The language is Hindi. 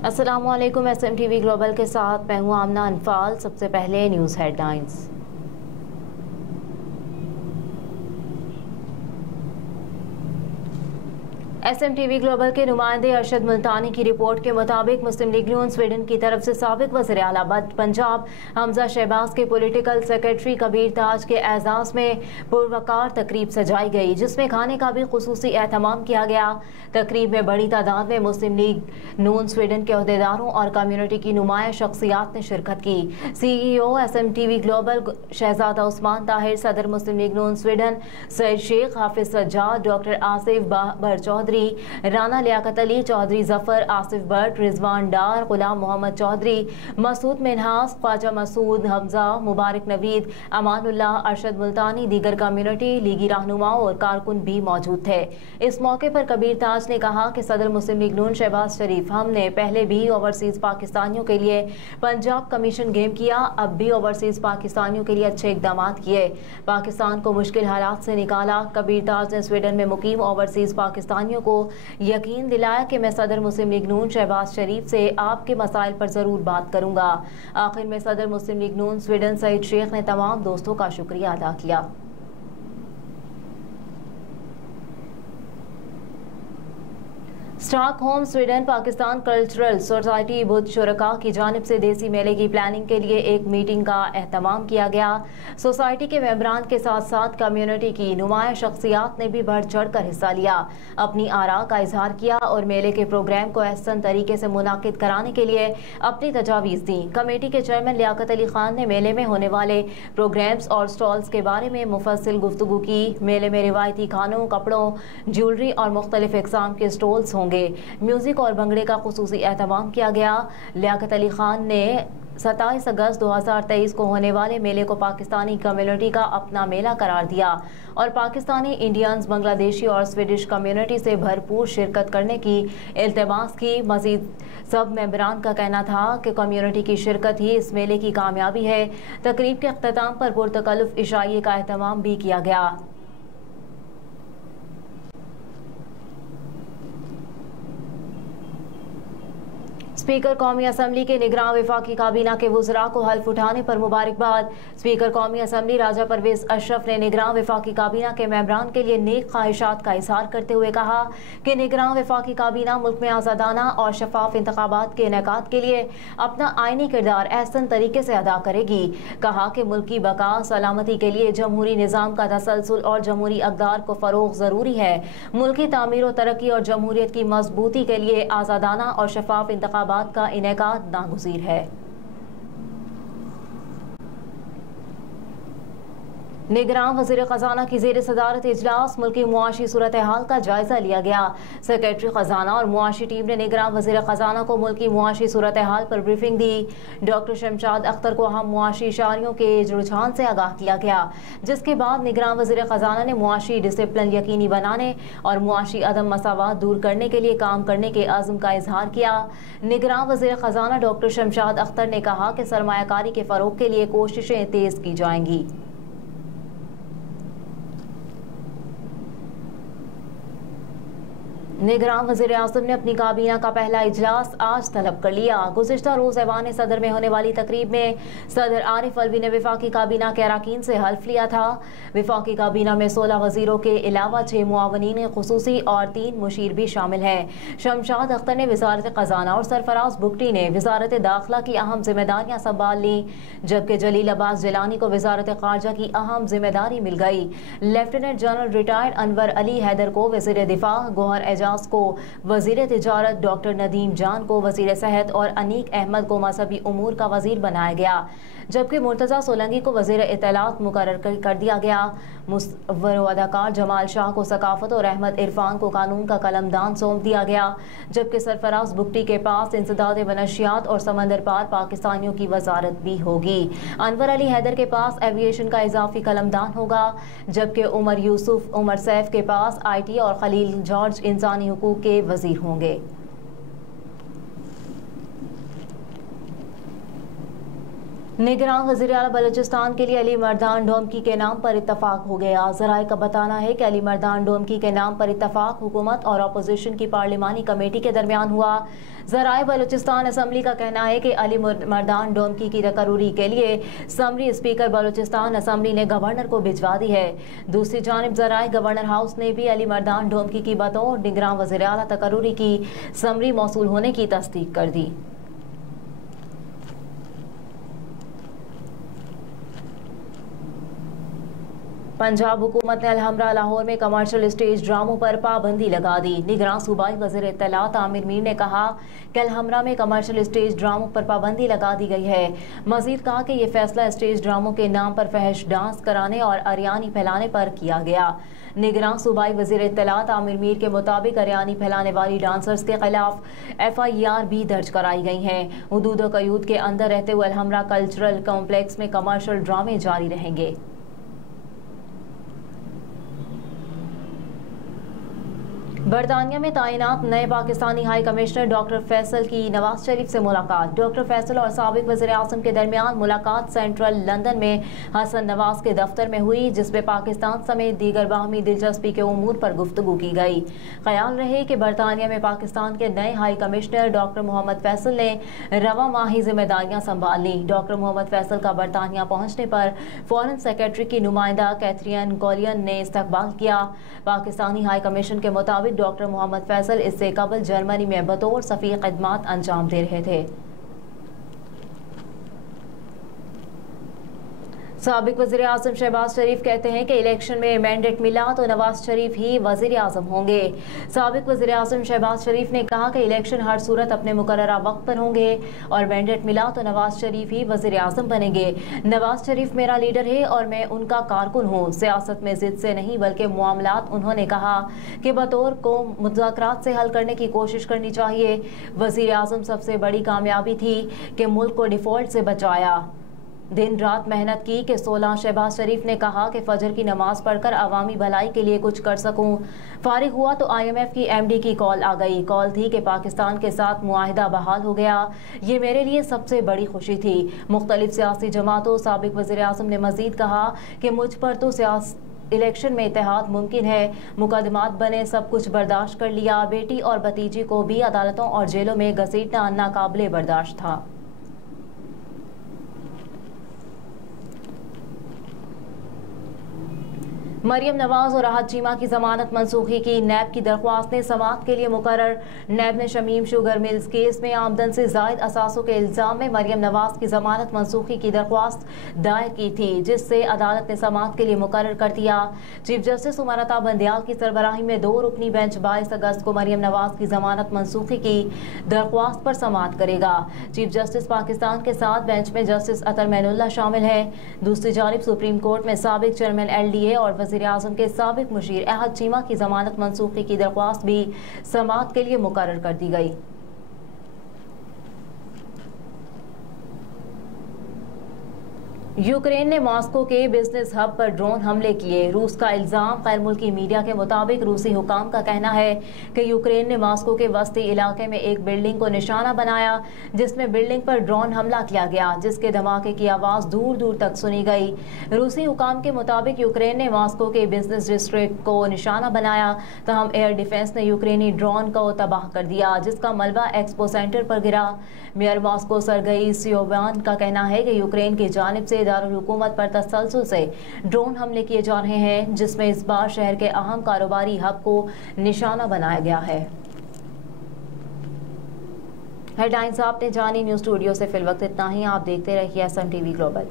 अस्सलामुअलैकुम। SMTV ग्लोबल के साथ मैं हूं आमना अनफाल। सबसे पहले न्यूज़ हेडलाइंस। SMTV ग्लोबल के नुमाइंदे अरशद मुल्तानी की रिपोर्ट के मुताबिक मुस्लिम लीग नून स्वीडन की तरफ से साबिक वज़ीर आला पंजाब हमजा शहबाज के पॉलिटिकल सेक्रेटरी कबीर ताज के एजाज़ में पुरवकार तकरीब सजाई गई, जिसमें खाने का भी खुसूसी एहतमाम किया गया। तकरीब में बड़ी तादाद में मुस्लिम लीग नून स्वीडन के अहदेदारों और कम्युनिटी की नुमाया शख्सियात ने शिरकत की। CEO SMTV ग्लोबल शहजादा उस्मान ताहिर, सदर मुस्लिम लीग नून स्वीडन सैयद शेख हाफिज सज्जाद, डॉक्टर आसिफ बाबर चौधरी, राना लियाकत अली चौधरी, जफर, आसिफ भट्ट, रिजवान डार, गुलाम मोहम्मद चौधरी, मसूद मिनहास, ख्वाजा मसूद, हमजा, मुबारक नवीद, अमानुल्लाह, अरशद मुल्तानी, दीगर कम्युनिटी लीगी रहनुमाओं और कारकुन भी मौजूद थे। इस मौके पर कबीर ताज ने कहा कि सदर मुस्लिम लीग नून शहबाज शरीफ, हमने पहले भी ओवरसीज पाकिस्तानियों के लिए पंजाब कमीशन गेम किया, अब भी ओवरसीज पाकिस्तानियों के लिए अच्छे इकदाम किए, पाकिस्तान को मुश्किल हालात से निकाला। कबीर ताज ने स्वीडन में मुकीम ओवरसीज पाकिस्तानियों को यकीन दिलाया कि मैं सदर मुस्लिम लीग नून शहबाज शरीफ से आपके मसाइल पर जरूर बात करूंगा। आखिर में सदर मुस्लिम लीग नून स्वीडन सैयद शेख ने तमाम दोस्तों का शुक्रिया अदा किया। Stockholm Sweden Pakistan cultural society बुद्ध शुरका की जानिब से देसी मेले की प्लानिंग के लिए एक मीटिंग का एहतमाम किया गया। सोसाइटी के मेंबरान के साथ साथ कम्युनिटी की नुमाया शख्सियात ने भी बढ़ चढ़ कर हिस्सा लिया, अपनी आरा का इजहार किया और मेले के प्रोग्राम को अहसन तरीके से मुनाकिद कराने के लिए अपनी तजावीज़ दी। कमेटी के चेयरमैन लियाकत अली खान ने मेले में होने वाले प्रोग्राम्स और स्टॉल्स के बारे में मुफस्सिल गुफ्तगू की। मेले में रिवायती खानों, कपड़ों, ज्वेलरी और मुख्तलिफ इकसाम के स्टॉल्स होंगे। म्यूजिक और भंगड़े का खुसूसी एहतमाम किया गया। लियाकत अली खान ने 27 अगस्त 2023 को होने वाले मेले को पाकिस्तानी कम्युनिटी का अपना मेला करार दिया और पाकिस्तानी, इंडियंस, बांग्लादेशी और स्वीडिश कम्युनिटी से भरपूर शिरकत करने की इल्तिमास की। मजीद सब मेंबरान का कहना था कि कम्युनिटी की शिरकत ही इस मेले की कामयाबी है। तकरीब के अख्ताम पर पुरतकल्लुफ इशाइये का एहतमाम भी किया गया। स्पीकर कौमी असम्बली के निगरान वफाकी काबीना के वुज़रा को हल्फ उठाने पर मुबारकबाद। स्पीकर कौमी असम्बली राजा परवेज अशरफ ने निगरान वफाकी काबीना के मेंबरान के लिए नेक ख्वाहिशात का इजहार करते हुए कहा कि निगरान वफाकी काबीना मुल्क में आज़ादाना और शफाफ इंतखाबात के इनेकाद के लिए अपना आइनी किरदार अहसन तरीके से अदा करेगी। कहा कि मुल्क की बका सलामती के लिए जमहूरी निज़ाम का तसलसल और जमहूरी अक़दार को फ़रोग़ ज़रूरी है। मुल्क की तामीर और तरक्की और जमहूरियत की मजबूती के लिए आज़ादाना और शफाफ इंतखाबात का इनेकाद नागुज़ीर है। निगरान वज़ीर ख़जाना की ज़ेर सदारत इजलास मुल्की मुआशी सूरत हाल का जायज़ा लिया गया। सेक्रेटरी ख़जाना और मुआशी टीम ने निगरान वज़ीर ख़जाना को मुल्की मुआशी सूरत हाल पर ब्रीफिंग दी। डॉक्टर शमशाद अख्तर को अहम मुआशी इशारियों के रुझान से आगाह किया गया, जिसके बाद निगरान वज़ीर ख़जाना ने मुआशी डिसिप्लिन यकीनी बनाने और मुआशी अदम मसावात दूर करने के लिए काम करने के अज़्म का इजहार किया। निगरान वज़ीर ख़जाना डॉक्टर शमशाद अख्तर ने कहा कि सरमायाकारी के फ़रोग़ के लिए कोशिशें तेज़ की जाएंगी। निगरान वज़ीर आज़म ने अपनी काबीना का पहला इजलास आज तलब कर लिया। गुज़िश्ता रोज़ ऐवान सदर में होने वाली तकरीब में सदर आरिफ अलवी ने वफाकी काबीना के अरकान से हल्फ लिया था। वफाकी काबीना में 16 वज़ीरों के अलावा 6 मुआवनीन खुसूसी और 3 मुशीर भी शामिल हैं। शमशाद अख्तर ने वज़ारत ख़जाना और सरफराज बुगटी ने वज़ारत दाखिला की अहम जिम्मेदारियाँ संभाल ली, जबकि जलील अब्बास जिलानी को वज़ारत ख़ारजा की अहम जिम्मेदारी मिल गई। Lieutenant general retired Anwar Ali Haider को वज़ीर दिफा, गोहर एजाज को वज़ीर तिजारत, डॉक्टर नदीम जान को वज़ीर सेहत और अनीक अहमद को मजहबी उमूर का वज़ीर बनाया गया, जबकि मुर्तज़ा सोलंकी को वज़ीर इत्तलात मुकर्रर कर दिया गया। मुसव्वर अदाकार जमाल शाह को सकाफत और अहमद इरफान को कानून का कलमदान सौंप दिया गया, जबकि सरफराज बुगटी के पास इंसदाद मनशियात और समंदर पार पाकिस्तानियों की वजारत भी होगी। अनवर अली हैदर के पास एविएशन का इजाफी कलमदान होगा, जबकि उमर यूसुफ उमर सैफ के पास IT और खलील जॉर्ज इंसानी हुकूक के वजीर होंगे। निगरान वज़ीर आला बलूचिस्तान के लिए अली मर्दान डोमकी के नाम पर इत्तफाक हो गया। ज़राए का बताना है कि अली मर्दान डोमकी के नाम पर इत्तफाक हुकूमत और अपोजिशन की पार्लिमानी कमेटी के दरमियान हुआ। ज़राए बलूचिस्तान असम्बली का कहना है कि अली मर्दान डोमकी की तकर्री के लिए समरी स्पीकर बलूचिस्तान असम्बली ने गवर्नर को भिजवा दी है। दूसरी जानिब ज़राए गवर्नर हाउस ने भी अली मर्दान डोमकी की बतौर निगरान वज़ीर आला तकर्री की समरी मौसूल होने की तस्दीक कर दी। पंजाब हुकूमत ने अलहमरा लाहौर में कमर्शियल स्टेज ड्रामों पर पाबंदी लगा दी। निगरान सूबाई वज़ीर इत्तलात आमिर मीर ने कहा कि अलहमरा में कमर्शियल स्टेज ड्रामों पर पाबंदी लगा दी गई है। मजीद कहा कि यह फैसला स्टेज ड्रामों के नाम पर फहश डांस कराने और अरियानी फैलाने पर किया गया। निगरान सूबाई वज़ीर इत्तलात आमिर मीर के मुताबिक अरियानी फैलाने वाली डांसर्स के खिलाफ FIR भी दर्ज कराई गई हैं। हुदूद क़यूद के अंदर रहते हुए अलहमरा कल्चरल कॉम्प्लेक्स में कमर्शियल ड्रामे जारी रहेंगे। बरतानिया में तैनात नए Pakistani high commissioner doctor Faisal की नवाज शरीफ से मुलाकात। डॉक्टर फैसल और साबिक वज़ीर आज़म के दरमियान मुलाकात सेंट्रल लंदन में हसन नवाज के दफ्तर में हुई, जिसमें पाकिस्तान समेत दीगर बाहमी दिलचस्पी के उमूर पर गुफ्तगू की गई। ख्याल रहे कि बरतानिया में पाकिस्तान के नए high commissioner doctor Mohammad Faisal ने रवा माही जिम्मेदारियां संभाल ली। डॉक्टर मोहम्मद फैसल का बरतानिया पहुंचने पर फॉरेन सेक्रेटरी की नुमाइंदा कैथरीन गोलियन ने इस्तकबाल किया। पाकिस्तानी हाई कमीशन के मुताबिक डॉक्टर मोहम्मद फैसल इससे कबल जर्मनी में बतौर सफ़ी खिदमात अंजाम दे रहे थे। साबिक वज़ीर आज़म शहबाज शरीफ कहते हैं कि इलेक्शन में मैंडेट मिला तो नवाज शरीफ ही वज़ीर आज़म होंगे। साबिक वज़ीर आज़म शहबाज शरीफ ने कहा कि इलेक्शन हर सूरत अपने मुकर्ररा वक्त पर होंगे और मैंडेट मिला तो नवाज शरीफ ही वज़ीर आज़म बनेंगे। नवाज शरीफ मेरा लीडर है और मैं उनका कारकुन हूँ। सियासत में ज़िद से नहीं बल्कि मामलात। उन्होंने कहा कि बतौर कौम मुज़ाकरात से हल करने की कोशिश करनी चाहिए। वज़ीर आज़म सबसे बड़ी कामयाबी थी कि मुल्क को डिफ़ॉल्ट से बचाया। दिन रात मेहनत की कि 16। शहबाज शरीफ ने कहा कि फजर की नमाज पढ़कर अवामी भलाई के लिए कुछ कर सकूं। फारिग हुआ तो IMF की MD की कॉल आ गई। कॉल थी कि पाकिस्तान के साथ मुआहिदा बहाल हो गया। ये मेरे लिए सबसे बड़ी खुशी थी। मुख्तलिफ सियासी जमातों साबिक वज़ीर आज़म ने मजीद कहा कि मुझ पर तो इलेक्शन में इत्तेहाद मुमकिन है। मुकदमात बने, सब कुछ बर्दाश्त कर लिया। बेटी और भतीजी को भी अदालतों और जेलों में घसीटना नाकाबिले बर्दाश्त था। मरियम नवाज और राहत चीमा की जमानत मनसूखी की नैब की दरख्वास्त ने समाअत के लिए मुकर्रर। नैब ने शमीम शुगर मिल्स केस में आमदन से जायद असासों के इल्जाम में मरियम नवाज की जमानत मनसूखी की दरख्वास्त दायर की थी, जिससे अदालत ने समाअत के लिए मुकर्रर कर दिया। चीफ जस्टिस उमरता बंदियाल की सरबराही में 2 रुकनी बेंच 22 अगस्त को मरियम नवाज की जमानत मनसूखी की दरख्वास्त पर समाअत करेगा। चीफ जस्टिस पाकिस्तान के साथ बेंच में जस्टिस अतर मैनुल्लाह शामिल है। दूसरी जानिब सुप्रीम कोर्ट में साबिक चेयरमैन LDA और वज़ीर आज़म के साबिक मुशीर अहद चीमा की जमानत मनसूखी की दरख्वास्त भी समाअत के लिए मुकर्रर कर दी गई। यूक्रेन ने मॉस्को के बिजनेस हब पर ड्रोन हमले किए। रूस का इल्जाम। गैर मुल्की मीडिया के मुताबिक रूसी हुकाम का कहना है कि यूक्रेन ने मॉस्को के वस्ती इलाके में एक बिल्डिंग को निशाना बनाया, जिसमें बिल्डिंग पर ड्रोन हमला किया गया, जिसके धमाके की आवाज़ दूर दूर तक सुनी गई। रूसी हुकाम के मुताबिक यूक्रेन ने मॉस्को के बिजनेस डिस्ट्रिक्ट को निशाना बनाया, तहम एयर डिफेंस ने यूक्रेनी ड्रोन को तबाह कर दिया, जिसका मलबा एक्सपो सेंटर पर गिरा। मेयर मॉस्को सरगई सियोवान का कहना है कि यूक्रेन की जानिब से दारुल हुकूमत पर तसलसल से ड्रोन हमले किए जा रहे हैं, जिसमें इस बार शहर के अहम कारोबारी हब को निशाना बनाया गया है। हेडलाइंस आपने जानी। न्यूज़ स्टूडियो से फिलवक्त इतना ही। आप देखते रहिए SMTV ग्लोबल।